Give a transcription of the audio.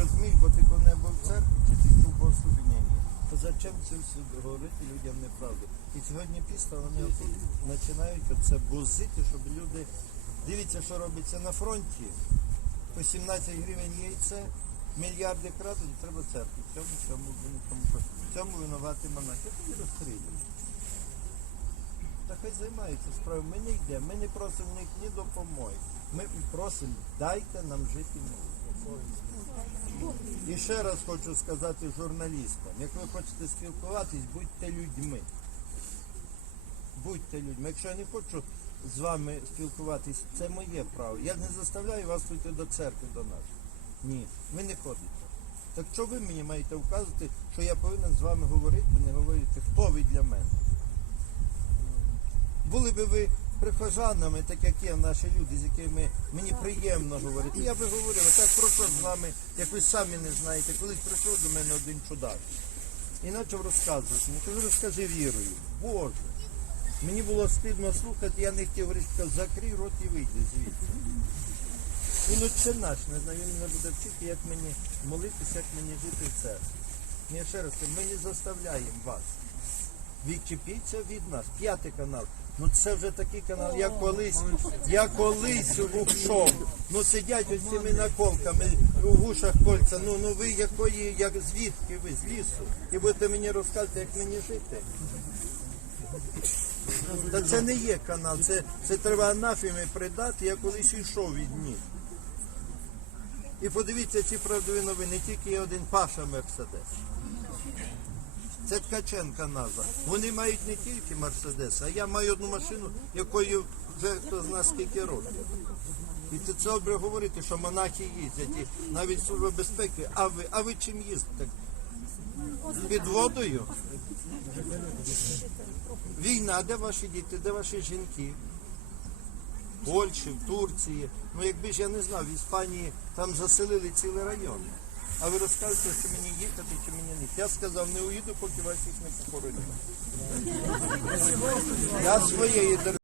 розуміють, бо ти коли не був в церкві, чи ти чув богослужіння. То зачем це все говорити людям неправду? І сьогодні після вони починають оце бузити, щоб люди. Дивіться, що робиться на фронті. По 17 гривень яйце, мільярди крадуть, і треба церкву. В цьому, цьому, цьому, цьому винувати монахи. Я тоді розстрілюють. Та хай займаються справою. Ми не йдемо, ми не просимо в них ні допомоги. Ми просимо, дайте нам жити мирно. І ще раз хочу сказати журналістам, як ви хочете спілкуватись, будьте людьми. Будьте людьми. Якщо я не хочу з вами спілкуватись, це моє право. Я не заставляю вас піти до церкви до нас. Ні, ви не ходите. Так що ви мені маєте вказувати, що я повинен з вами говорити, не говорити, хто ви для мене? Були би ви прихожанами, так як є наші люди, з якими мені приємно говорити. Я би говорив, так про що з вами, як ви самі не знаєте, колись прийшов до мене один чудак і почав розказувати. Ну, кажу, розкажи вірою. Боже. Мені було стидно слухати, я не хотів говорити, закрий рот і вийди звідси. Він отче наш, не знаю, він мене буде вчити, як мені молитися, як мені жити в церкві. Я ще раз кажу, ми не заставляємо вас. Відчепіться від нас. П'ятий канал. Ну це вже такий канал. Я колись, я колись йшов. Ну сидять ось цими наколками у вушах кольця. Ну ну ви якої, як звідки ви з лісу? І будете мені розказувати, як мені жити. Та це не є канал, це, це треба анафіми придати, я колись йшов від них. І подивіться ці правдиві новини, тільки є один Паша Мерседес. Це Ткаченка назва. Вони мають не тільки Мерседес, а я маю одну машину, якою вже хто знає скільки років. І це це добре говорити, що монахи їздять, і навіть служба безпеки. А ви, а ви чим їздите? Під водою? Війна, де ваші діти, де ваші жінки? В Польщі, в Турції. Ну якби ж я не знав, в Іспанії там заселили цілий район. А ви розказуєте, що мені їхати, чи мені не. Я сказав, не уїду, поки вас їх не похоронять. Я своєї держави.